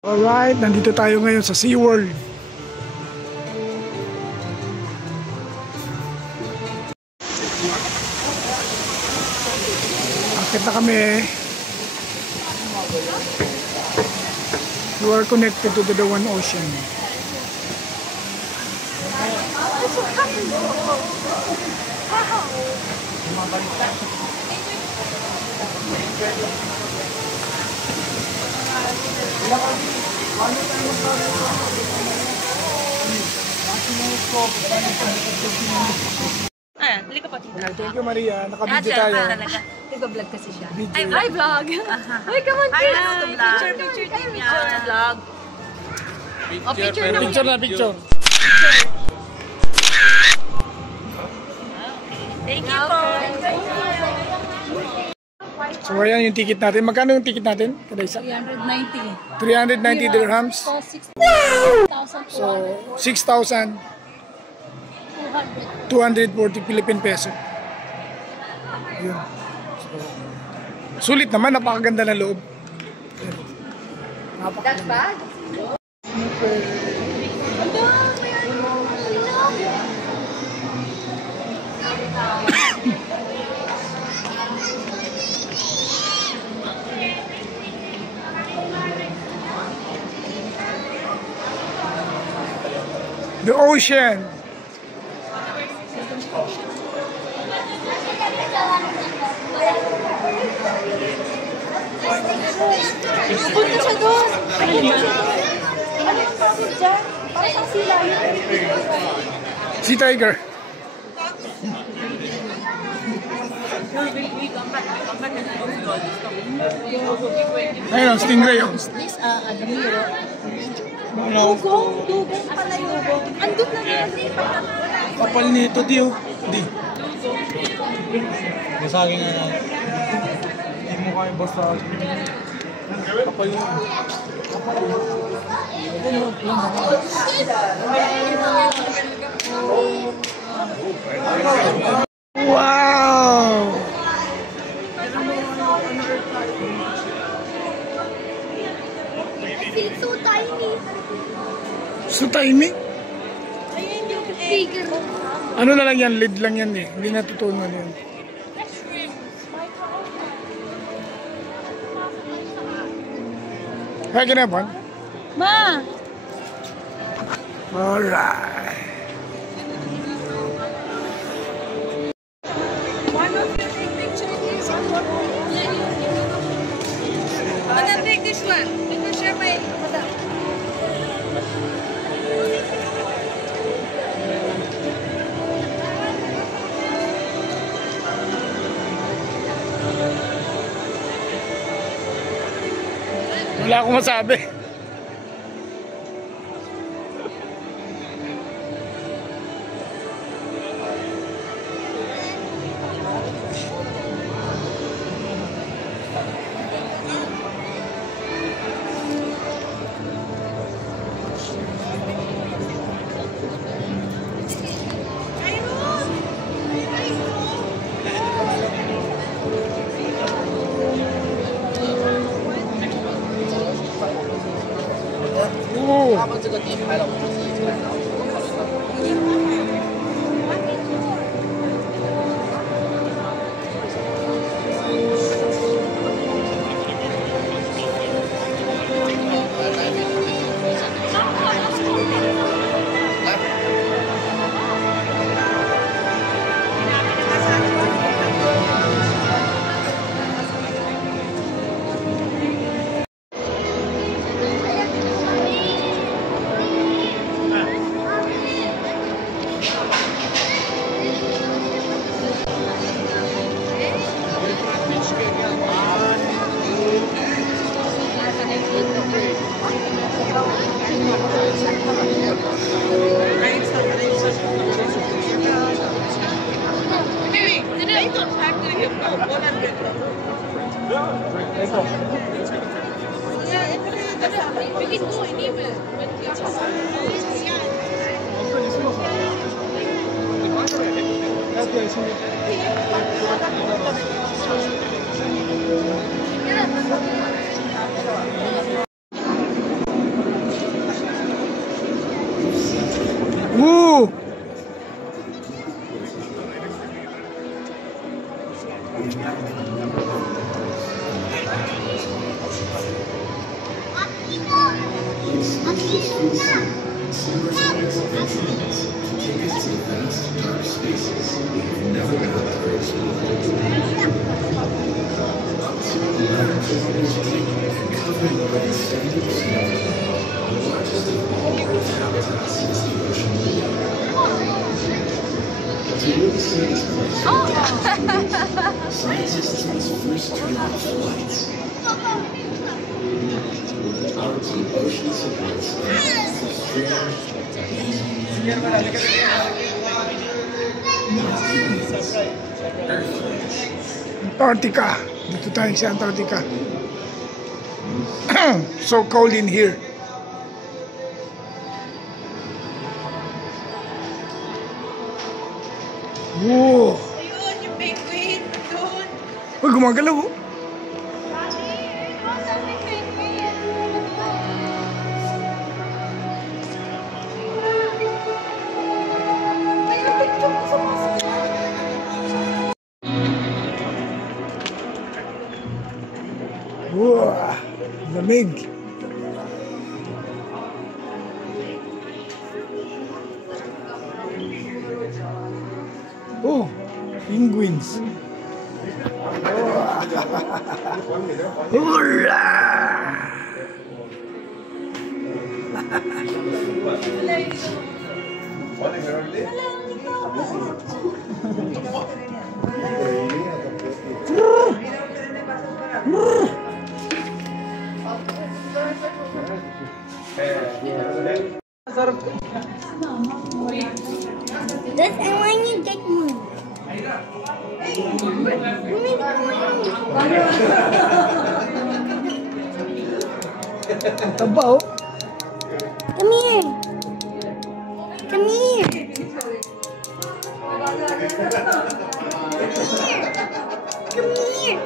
Alright, nandito tayo ngayon sa SeaWorld. Akit na kami. You are connected to the One Ocean. Ayan, halika pa tita. Thank you, Maria. Nakabidyo tayo. Nag-vlog kasi siya. Ay, vlog! Ay, come on, picture din yan. Vlog. Oh, picture na. Picture na, picture. Thank you po. So, ayan yung ticket natin. Magkano yung ticket natin? 390. 390 dirhams. So, 6,240 Philippine peso. Yun. So, sulit naman. Napakaganda ng loob. That's bad? The ocean. Punta siya doon. Ano yung tawag dyan? Para siyang sila yun. Sea tiger. Ayun, stingray yun. This, Admiro. Dugong pala yun. Andun na yan. Kapal nito, di oh. Di. Masaging na. Hindi mo kayo basta. Kapal yun. Wow! It's so tiny. So tiny? Ayun yung figure. Ano na lang yan? Lid lang yan eh. Hindi natutunan yan. Kaya kinabon? Ma! Alright. One of you take picture here. Madam, take this one. You can share my... Madam. Wala akong masabi. Oh. 他们这个地拍了，我们自己拍，然后我们考虑到。 We can go anywhere. Scientists must first turn off lights. Our deep ocean secrets Antarctica. Dito tayo sa Antarctica. So cold in here. Whoa! Ayun, yung penguin. Doon. Uy, gumagalaw oh. Wow! Lamig. Oh, penguins. Hurra! This and when you get one. Taba oh. Come here. Come here. Come here.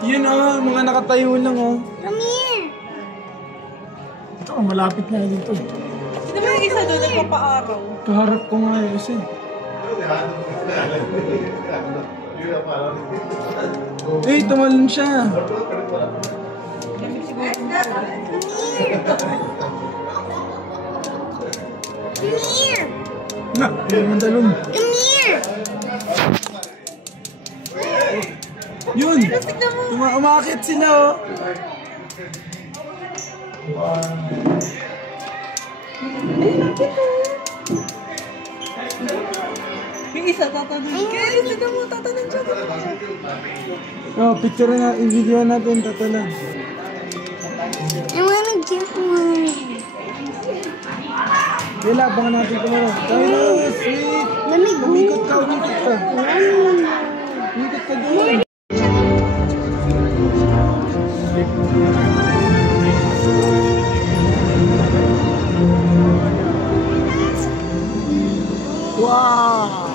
Yun oh, mga nakatayo lang oh. Come here. Ito, malapit na dito. Sino ba yung isa doon nagpapaaraw? Kaharap ko nga yun eh. Eh, tumalon siya. Come here. Na, mandalong. Come here. Yun! Umakit sila oh. Yung isa tatanong. Kaya sino mo tatanong siya. Oh, picture na, i-video natin, tatalan. I wanna get one. Wala, baka natin kumara. Tayo na, sweet! Let me go. Umikot ka, umikot ka. Umikot ka doon. Wow!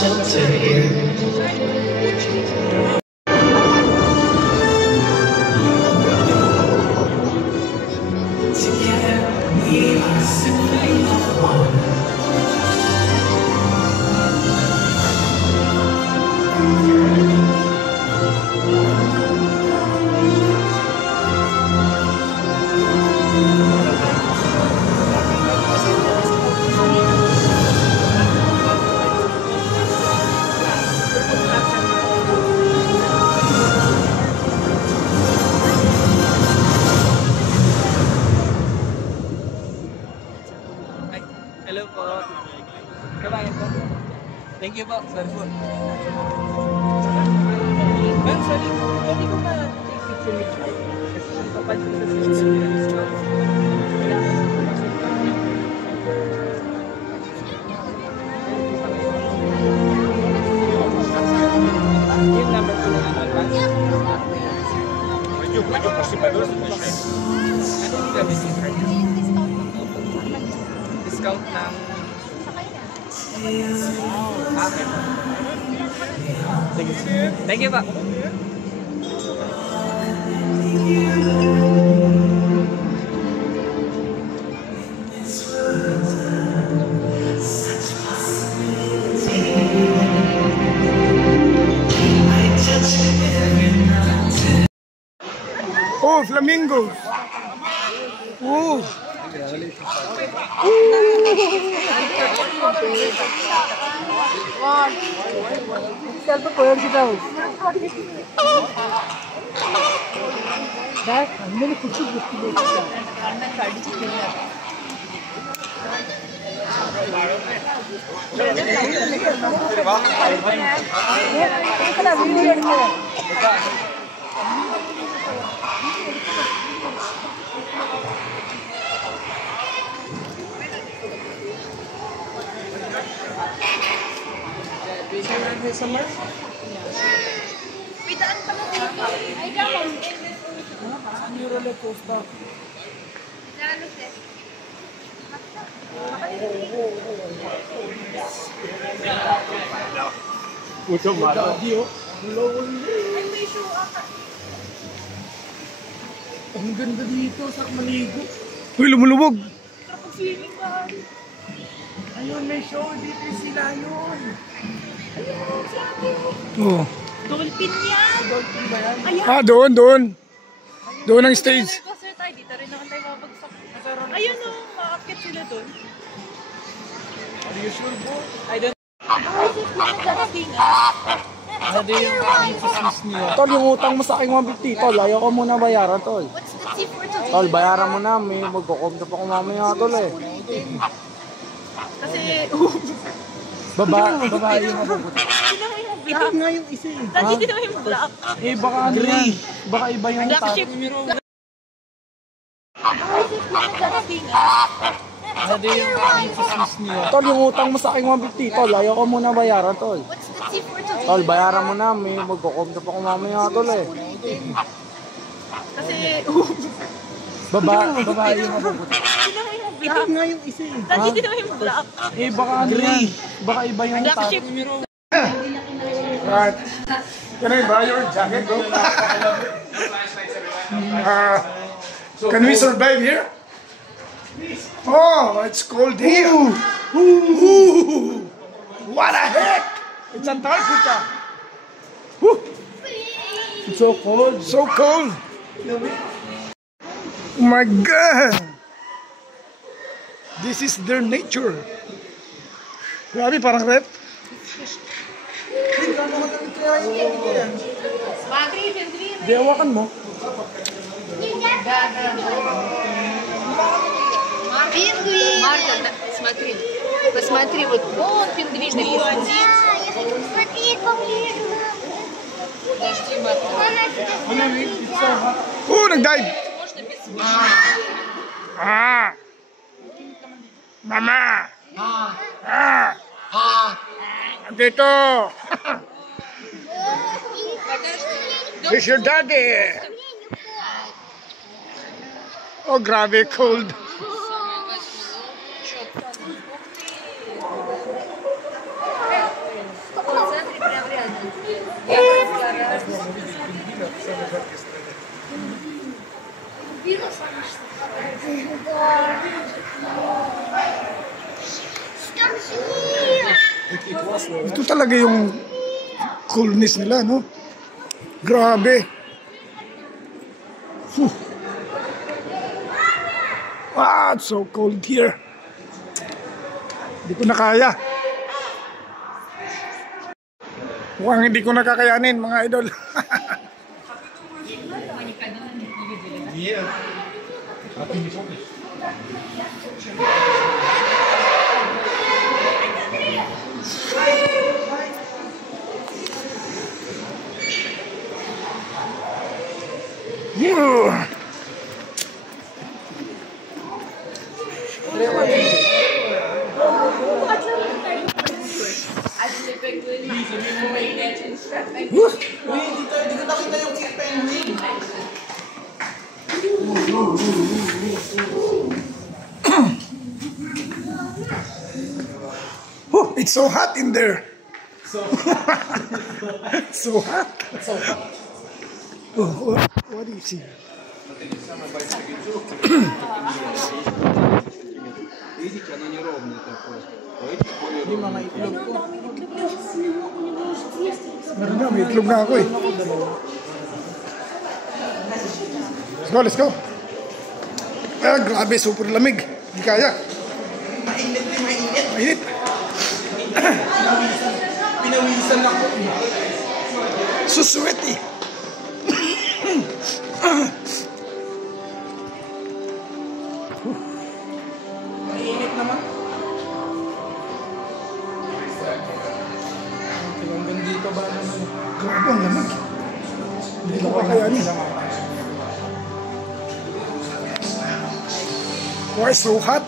shelter here. Together we are simply one. Hello po. Kabayan po. Thank you po. Sorry po. Ma'am, sorry. Pwede ko ba take picture with you? Kasi papansin sa system nila discount. Yung number ko na advance. Ano yung gamitin? Discount ng... Okay. Sige. Thank you pa. Oh, flamingos. Oh. Selfie po yan si daw. Dad, അങ്ങനെ കുച്ചു കുത്തിലേക്ക് വീഡിയോ എടുക്കോ Summer? Pitaan pa na dito. Ay, dyan. Ano yung roller coaster? Mucho malo. Ay, may show aka. Ang ganda dito sa maligo. Uy, lumulubog. Kapag feeling ka. Ayun, may show dito sila yun. Ayun, sabi mo. Oh. Dolphin yan. Dolphin ba yan? Ayan. Ah, doon, doon. Doon ang stage. Roller coaster tayo. Dito rin naman tayo mabagsak. Ayun o, makakit sila doon. Are you sure po? I don't... Ano yung business niyo? Tol, yung utang mo sa akin 150, tol. Ayaw ko muna bayaran, tol. What's the tip for today? Tol, bayaran mo na. May magkukumta pa ko mamaya, tol eh. Kasi, Babae yung mabubuti. hindi naman yung Ito black. nga yung isa eh. Dati hindi naman yung black. Eh, baka ano yan? Baka iba yung Black top. chip. Ano yung business niyo? Tol, yung utang mo sa akin 150, tol. Ayaw ko muna bayaran, tol. What's the tip for today? Tol, bayaran mo na. May magkukumta pa ko mamaya, tol eh. Kasi, Babae yung mabubuti. hindi naman yung black. Ito nga yung isa eh. Dati hindi naman yung black. Eh, baka ano yan? Baka iba yung Black top. chip. Right. Can I buy your jacket, bro? Can we survive here? Oh, it's cold here. Ooh. What the heck? It's Antarctica. Woo. It's so cold. So cold. Oh my God. This is their nature. Grabe, parang rep. Di, hawakan mo. Пингвин. Марта, смотри. Посмотри, вот вон пингвин нарисован. Смотри, поближе. Подожди, Марта. Oh, nag-dive. Можно без Ah. Mama. Ah. Dito. It's your daddy. Oh, grabe, cold. центре прям рядом. Ito talaga yung coolness nila, no? Grabe. Ah, it's so cold here. Hindi ko na kaya. Mukhang hindi ko nakakayanin, mga idol. Dito nakita yung keep pending. It's so hot in there. So hot. What do you see? Meron na, may itlog na ako eh. Let's go. Grabe, super lamig. Hindi kaya. Mainit. Pinawisan ako. Susuwet eh. Mainit naman. Hanggang dito ba naman? Grabe ang lamig. Hindi ko kakayanin. Why so hot?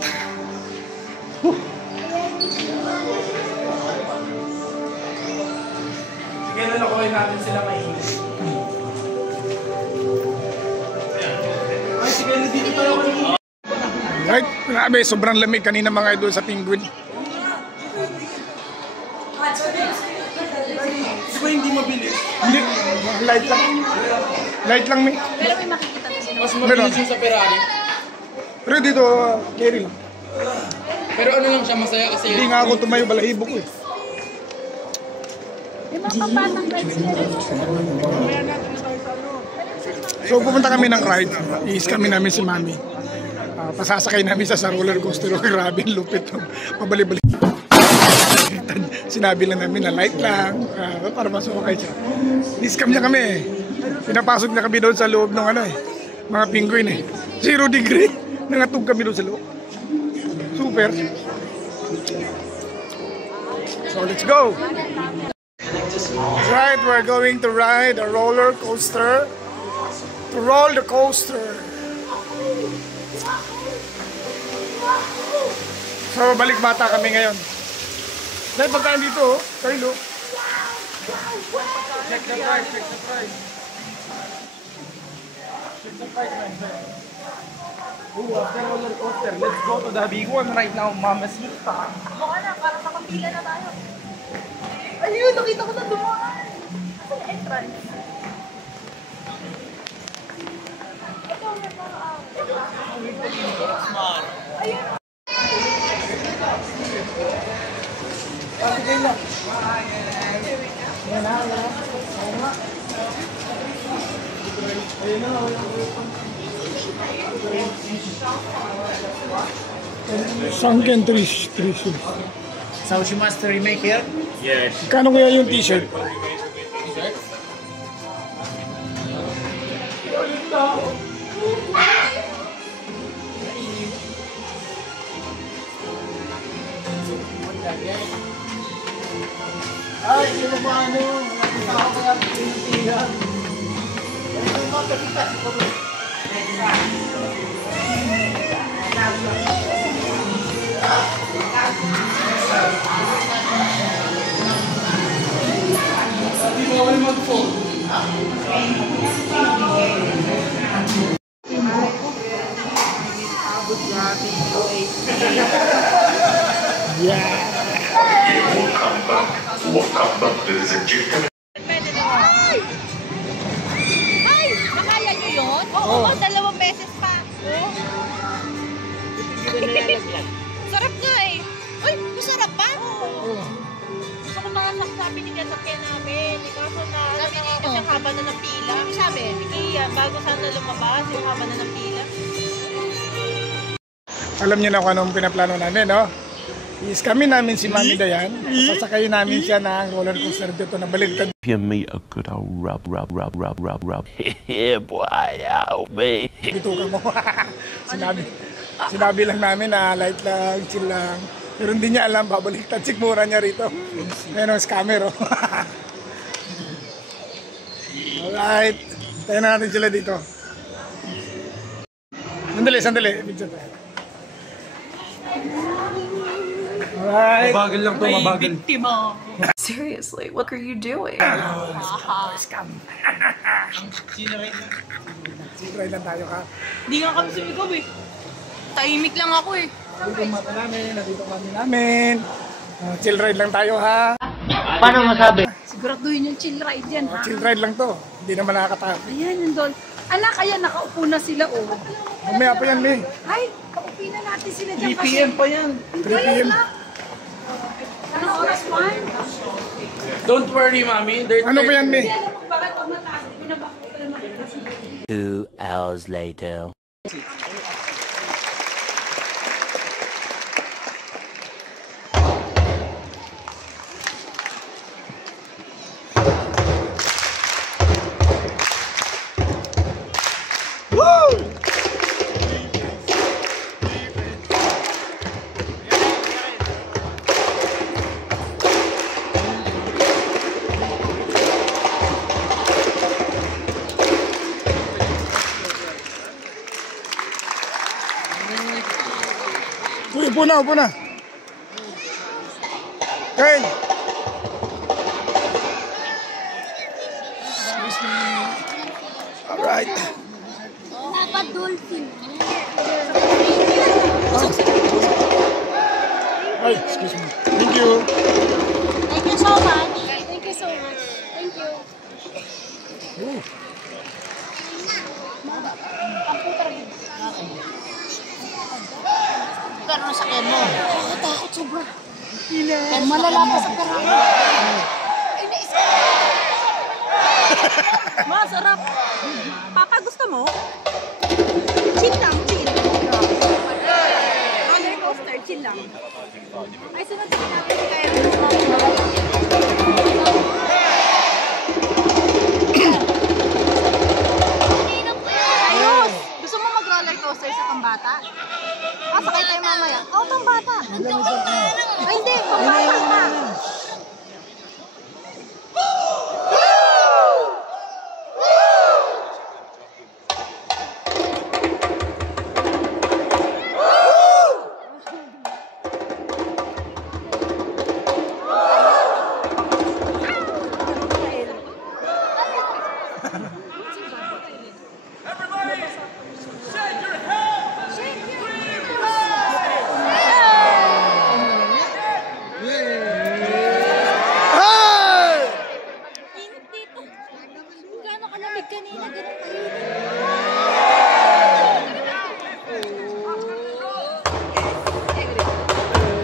Sige, lalakoy natin sila mainit. Ay, sige, dito tayo kanina. Right? Grabe, sobrang lamig kanina mga idol sa Penguin. Sige, hindi mabilis. Hindi, light lang. Light lang, may. Pero may makikita na sila. Mas mabilis yung sa Ferrari. Pero dito, carry lang. Pero ano lang siya, masaya kasi Hindi nga ako tumayo, balahibo ko eh. May mga papatanggal sila rin. So pupunta kami ng ride. Iis kami namin si Mami. Pasasakay namin sa roller coaster. Grabe, lupit. Pabali-bali. Sinabi lang namin na light lang. Para masukay siya. Iis-cam niya kami eh. Pinapasok na kami doon sa loob ng ano eh. Mga penguin eh. 0 degree. Nangatog kami doon sa loob. Super. So let's go. Right, we're going to ride a roller coaster. To roll the coaster. So balik bata kami ngayon. Dahil pagkaan dito, Carlo. check the price, check the price. Check the price, man. After roller coaster, let's go to the big one right now, Mama's Mita. Mukha na, parang nakapila na tayo. Ayun, nakita ko na dumaan. Asa yung entrance? Ito, may parang ayun. Sige lang. Sunken trees. So she wants to remake here? Kano kaya yung t-shirt? Ay, sino ba ano? Nakita ko kaya pinutihan. Ito yung mga kapita. Hindi mo kami mag-phone. Welcome back, ladies and gentlemen. Ay! Ay! Nakaya nyo yun? Oo, dalawang beses pa. Sarap nga eh. Uy, masarap pa? Oo. Gusto ko sabi ni Tia sa kaya namin. Kaso na, sabi niya kasi ang haba na ng pila. Sabi, Iyan, bago sana lumabas, yung haba na ng pila. Alam niyo na kung anong pinaplano namin, no? Is-kami namin si Mami Dayan. Sasakayin namin siya ng roller coaster dito na baligtad. Give me a good old rub. Yeah, boy, ow, man. Dito ka mo. Sinabi lang namin na light lang, chill lang. Pero hindi niya alam, babaliktad sigmura niya rito. Ngayon, scammer, oh. Alright. Tayo na natin sila dito. Sandali. Picture tayo. Alright. Mabagal lang to, mabagal. Seriously, what are you doing? Scam. Try lang tayo ka. Hindi nga kami sumigaw eh. Tahimik lang ako eh. Dito ang mata namin, nandito kami namin. Chill ride lang tayo ha. Paano masabi? Siguraduhin yung chill ride yan, ha? Chill ride lang to. Hindi naman nakakatakot. Ayan, yung doon. Anak, kaya nakaupo na sila, oh. Mamaya pa yan, May. Ay, paupi na natin sila dyan. 3 PM pa yan. 3 PM. Anong oras, man? Don't worry, Mami. They're Ano ba yan, May? Hindi alam mo bakit pag mataas, hindi ko na bakit. 2 hours later. Uy, upo na, upo na. Kyle. Alright. Dapat dolphin. Ay, excuse me. Thank you. Thank you so much. Thank you so much. Thank you. Pero nasakyan mo. Takot sobra. Malala pa sa karama. Masarap. Papa, gusto mo? Chill lang, chill. Roller coaster, chill lang. Ay, sunod din namin si Kaya. Ayos! Gusto mo mag-roller coaster sa pambata? Sakay tayo mamaya. Oo, pambata. Ay, hindi. Pambata ka.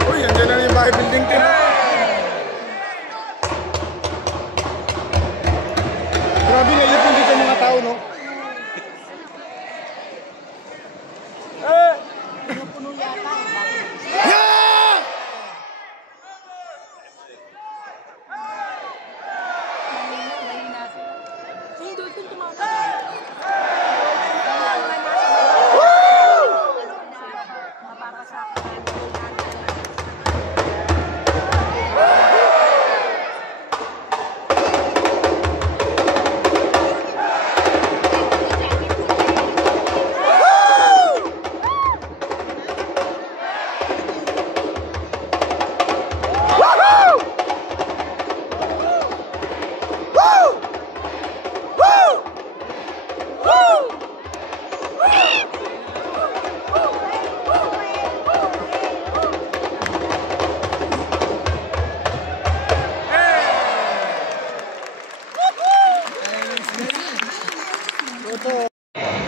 Uy, andyan na yung bahay building team. Grabe na ipon dito yung mga tao, no? Yeah!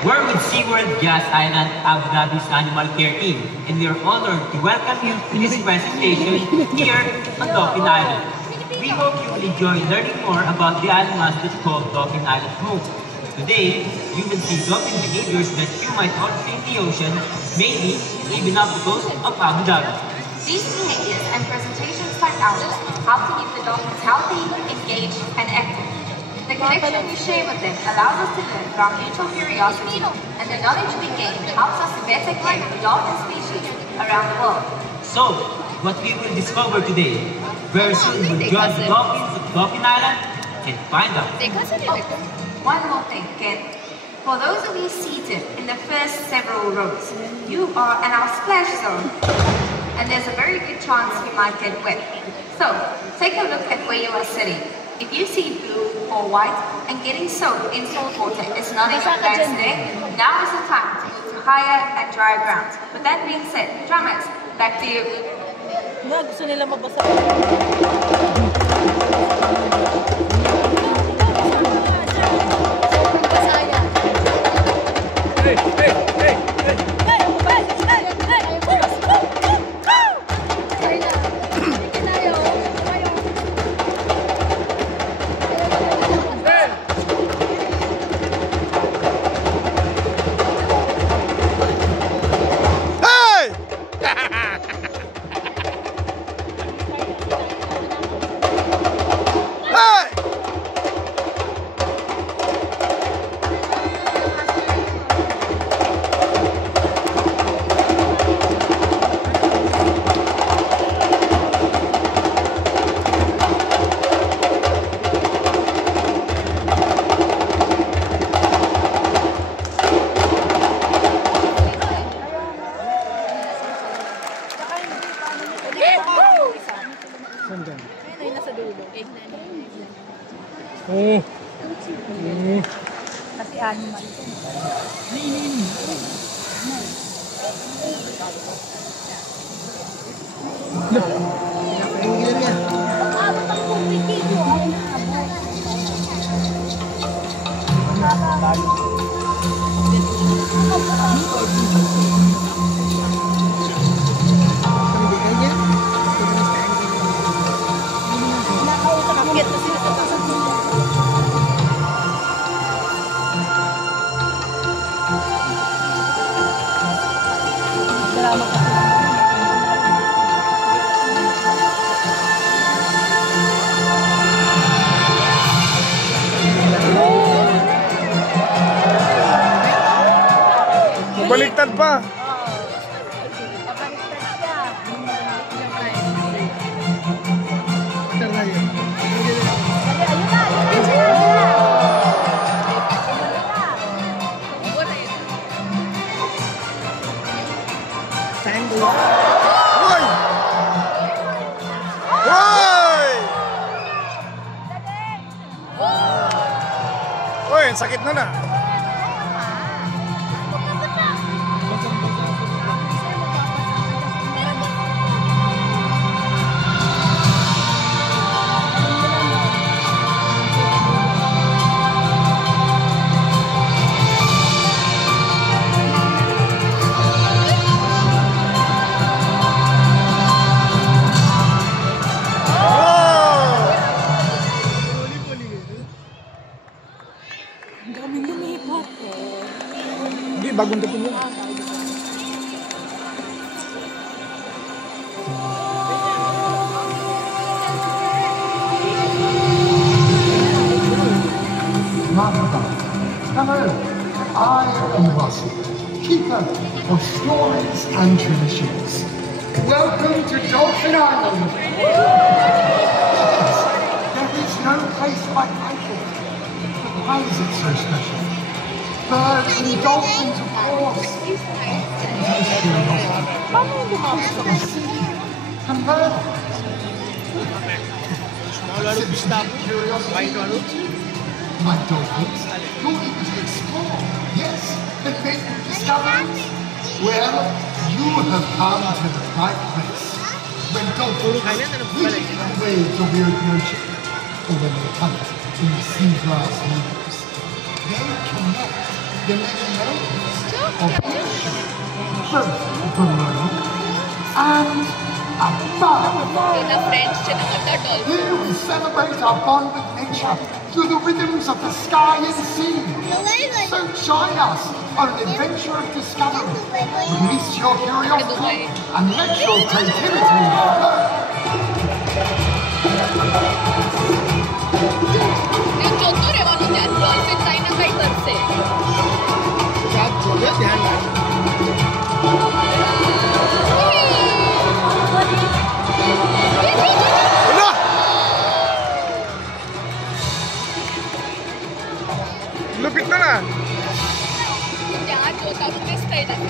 We're with SeaWorld Gas Island, Abu Dhabi's animal care team, and we are honored to welcome you to this presentation here on Dolphin Island. We hope you will enjoy learning more about the animals that call Dolphin Island home. Today, you will see dolphin behaviors that you might also see in the ocean, maybe even off the coast of Abu Dhabi. These behaviors and presentations like ours help to keep the dolphins healthy, engaged, and active. The connection we share with them allows us to learn from mutual curiosity, and the knowledge we gain helps us to better care for dolphin species around the world. So, what we will discover today, very soon we'll join the dolphins of Dolphin Island and find out. One more thing, Ken. For those of you seated in the first several rows, you are in our splash zone. and there's a very good chance you might get wet. So, take a look at where you are sitting. If you see blue or white and getting soaked in salt water is not even a bad thing, now is the time to move to higher and drier ground. With that being said, drummers, back to you. Gusto nila mabasa. Kasi animal. Baliktad pa. Uy, sakit na na. Hindi, bagong dating yun. Hello, I am Russell, keeper of stories and traditions. Welcome to Dolphin Island. Yes, there is no place like Iceland. But why is it so special? Birds and dolphins, of course. And birds. My dolphins, you're eager to explore. Yes, and make discoveries. Well, you have come to the right place. When dolphins leap in the waves of the open ocean, or when they hunt in the seagrass meadows, they connect the many layers of ocean, both below and above. Here we celebrate our bond with nature through the rhythms of the sky and sea. So join us on an adventure of discovery. Release your curiosity and let your creativity flow. Lupit na na. Jangan, tapos may style na.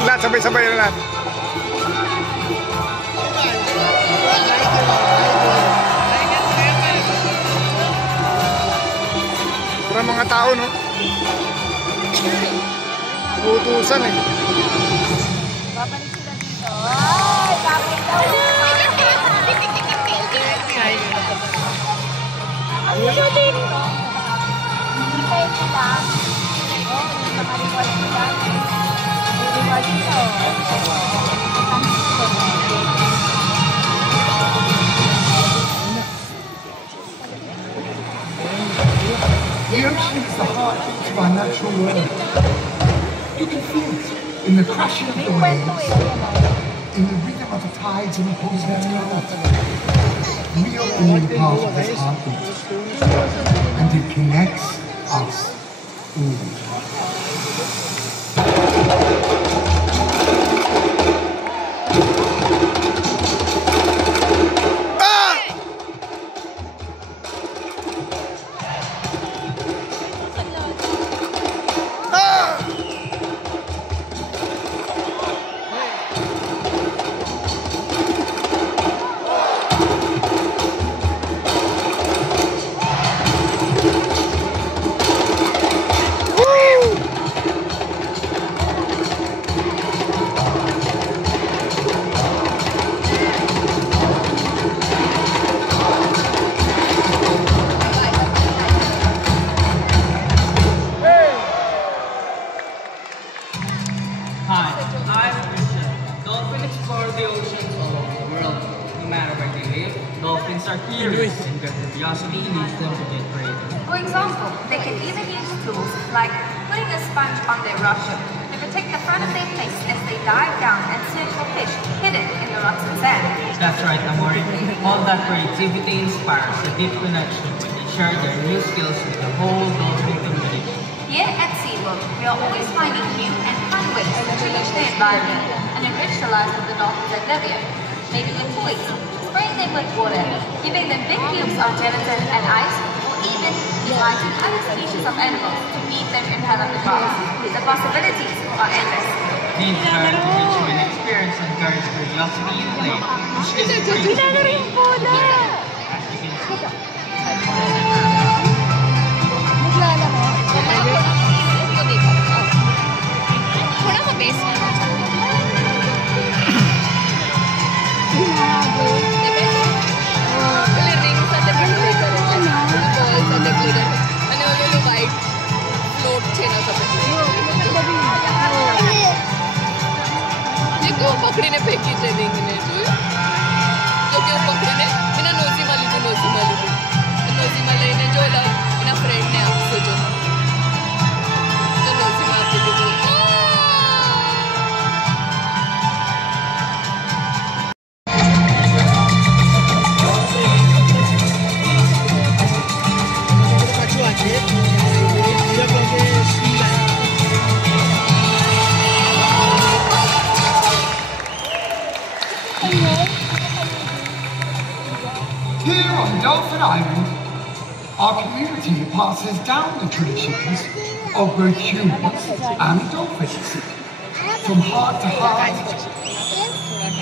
Lahat sabay-sabay na lahat. Para mga tao, no? Utusan eh. Babalik sila dito. Ay, babalik daw. Ano dito? Hintayin sila. Oo, nakareward sila. Reward sila. The ocean is the heartbeat of our natural world. You can feel it in the crashing of the waves, in the rhythm of the tides and the pulse of the earth. We are all part of this heartbeat, and it connects us all. Hi, I'm Christian. Dolphins explore the oceans all over the world. No matter where they live, dolphins are curious and their curiosity leads them to get brave. For example, they can even use tools like putting a sponge on their rosher to protect the front of their face as they dive down and search for fish hidden in the rocks and sand. That's right, Amori. All that creativity inspires a deep connection when they share their new skills with the whole dolphin community. Here at SeaWorld, we are always finding new and fun ways to enrich the environment and enrich the lives of the dolphins that live here. Maybe with toys, spraying them with water, giving them big cubes of gelatin and ice, or even inviting other species of animals to meet them in Helen the Park. The possibilities are endless. The entire enrichment experience encourages curiosity and play, which gives the as you can see. थोड़ा सा base ring સાથે પણ પ્લે કરે છે બોલ સાથે પ્લે કરે અને ઓલો વાઇટ ફ્લોટ છે એના સાથે જે કો પકડીને ફેંકી છે રિંગને જોયું તો કે પકડીને એના નોઝીમાં લઈને જો એના ફ્રેન્ડને આપશે જો તો નોઝીમાં આપી દીધું Here on Dolphin Island, our community passes down the traditions of both humans and dolphins. From heart to heart,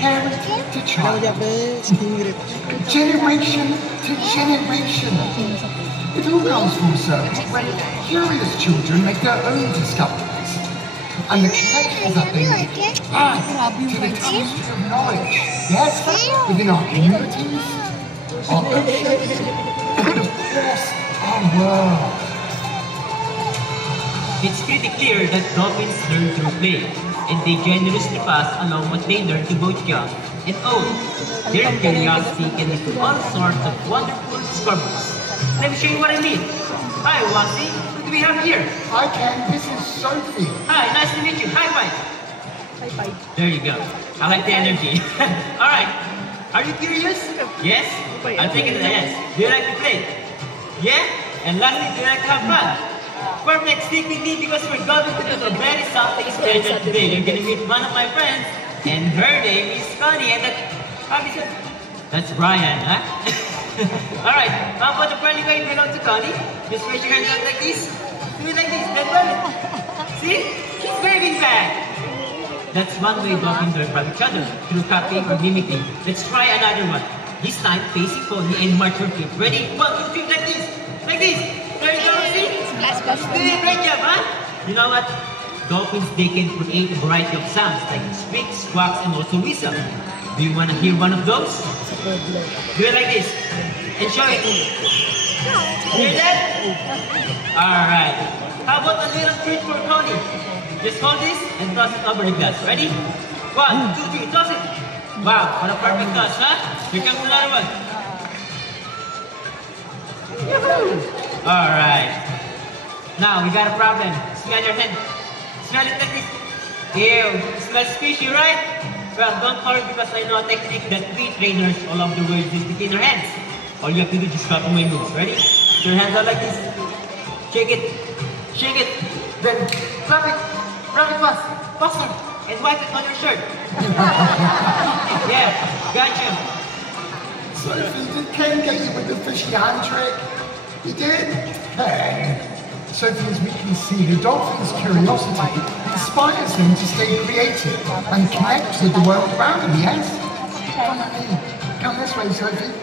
parent to child, generation to generation. It all comes full circle when curious children make their own discoveries, and the connections that they make add to the tapestry of knowledge, yes, within our communities, our oceans, and of course, our world. It's pretty clear that dolphins learn through play, and they generously pass along what they learn to both young and old. Their curiosity can lead to all sorts of wonderful discoveries. Let me show you what I mean. Hi, Wasi. What do we have here? Hi, Ken. This is Sophie. Hi, nice to meet you. High five. High five. There you go. I like the energy. All right. Are you curious? Yes? I'm thinking that yes. Do you like to play? Yeah? And lastly, do you like to have fun? Perfect. Stick with me because we're going to do a very something special today. You're going to meet one of my friends, and her name is Connie, and that's Brian, huh? All right. How about the friendly way belong to Connie? Just raise your hands up like this. Do it like this. Then run it. See? She's waving back. That's one way dolphins learn from each other, through copying or mimicking. Let's try another one. This time, facing pony and march your feet. Ready? 1, 2, 3, like this! Like this! There you go, see? Great job, huh? You know what? Dolphins, they can create a variety of sounds, like squeaks, squawks, and also whistle. Do you want to hear one of those? Do it like this. And show it. Hear that? Alright. How about a little treat for Tony? Just hold this and toss it over the glass. Ready? 1, 2, 3, toss it. Wow, what a perfect toss, huh? Here comes another one. Alright. Now, we got a problem. Smell your hand. Smell it like this. Ew, it smells fishy, right? Well, don't worry because I know a technique that we trainers all over the world use between our hands. All you have to do is just copy my moves. Ready? Put your hands out like this. Shake it. Shake it. Then rub it. Rub it fast. Faster. And wipe it on your shirt. Yeah, gotcha. So, did Ken get you with the fishy hand trick? He did? Ken. Sophie, as we can see, the dolphin's curiosity inspires him to stay creative and connect with the world around him, yes? Come this way, Sophie.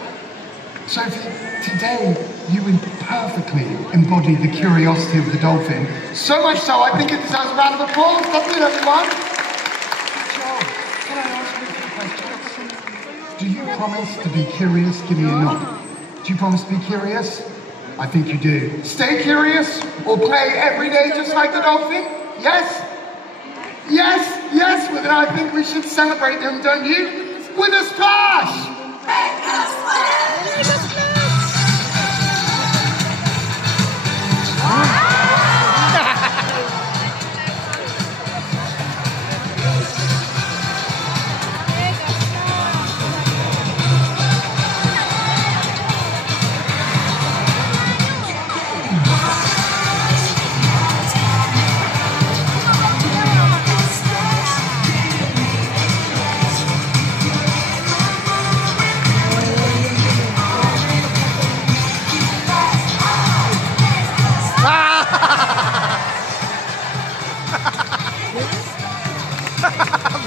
Sophie, today you perfectly embody the curiosity of the dolphin. So much so, I think it deserves a round of applause, doesn't it, everyone? Good job. Can I ask you a few questions? Do you promise to be curious? Give me a nod. Do you promise to be curious? I think you do. Stay curious or play every day just like the dolphin? Yes? Yes, yes, well then I think we should celebrate them, don't you? With a splash! Make a splash! Make a splash!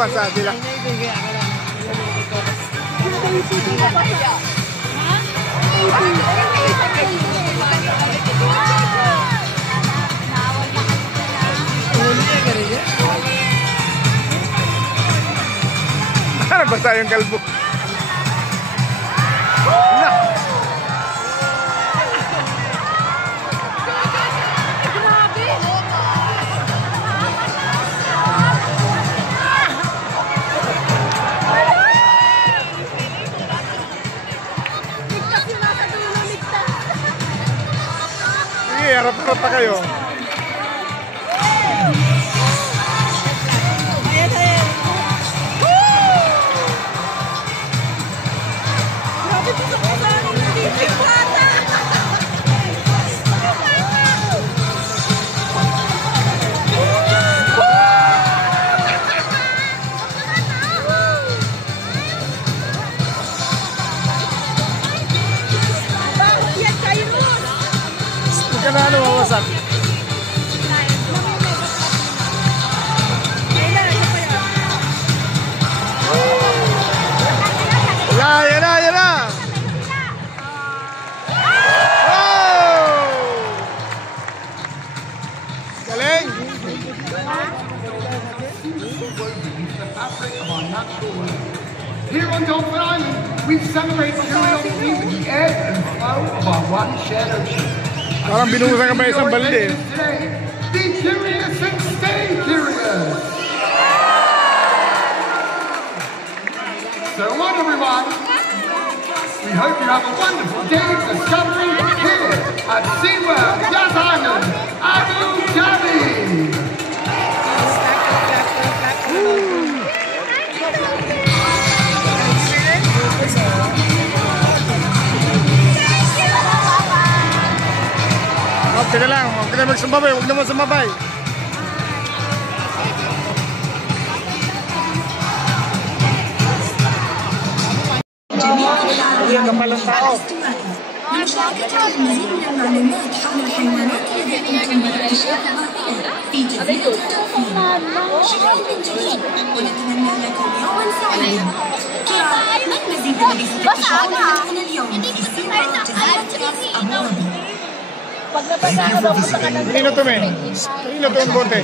Basa sila. Basa yung kalbo. Harap-harap pa kayo. Ayan, ayan. Grabe po sa kasama ng DJ Bata. Ano mawasak? Yan na, yan na! Galing! Here on Dolphin Island, we celebrate curiosity with the ebb and flow of our one shared ocean. Parang binuhusan ka pa isang balde. Be curious and stay curious. So on, everyone. We hope you have a wonderful day of discovery here at SeaWorld Yas Island, Abu Dhabi. Teka lang, huwag na magsumabay, huwag naman sumabay. Ang kapal ng tao. مشاركة المزيد من المعلومات حول الحيوانات التي يمكن اكتشافها هنا Kanino to, men? Kanino to ang bote?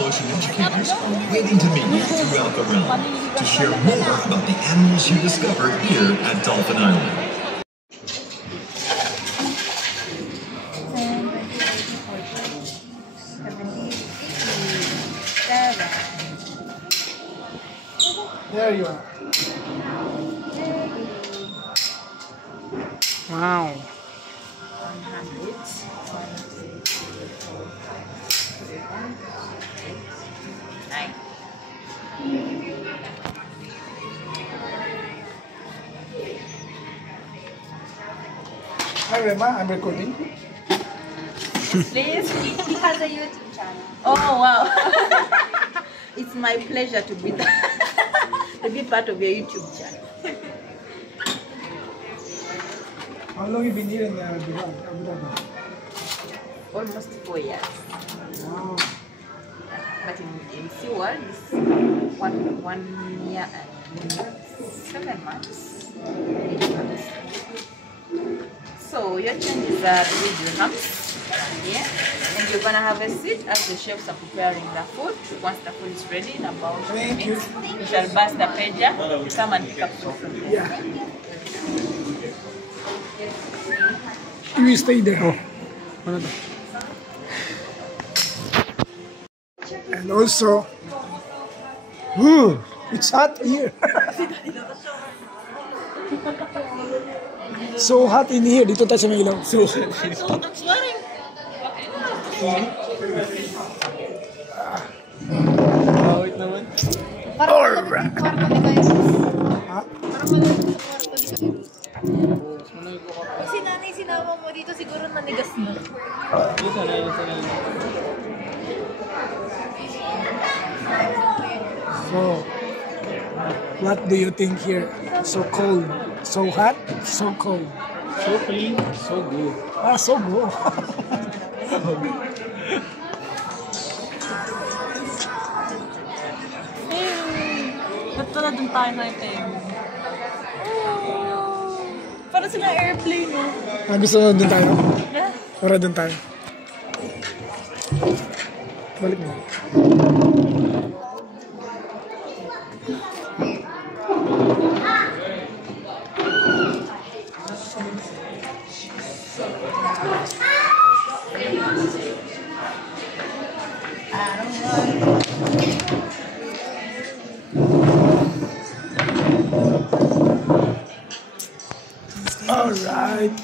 Waiting to meet you throughout the realm to share more about the animals you discovered here at Dolphin Island. There you are. Wow. 100. Hi, Rema. I'm recording. Please, he has a YouTube channel. Oh, wow. It's my pleasure to be part of your YouTube channel. How long have you been here in Abu Dhabi? Almost 4 years. Wow. But in SeaWorld, it's 1 year and 7 months. So your change is 3 dirhams here, and you're gonna have a seat as the chefs are preparing the food. Once the food is ready in about 10 minutes, you shall bust the pager, come and pick up food from there. Yeah. You stay there. Oh. And also, it's hot here. So hot in here. Dito tayo sa may ilaw. So, I'm sweating. Wait naman. alright. Si nanay sinama mo dito siguro nanigas na. So, what do you think here? So cold, so hot, so cold. So clean, so good. Ah, so good. Ba't pala dun tayo na ito eh? Para sila airplane no? Ah, gusto mo dun tayo? Para dun tayo. Balik mo. All right.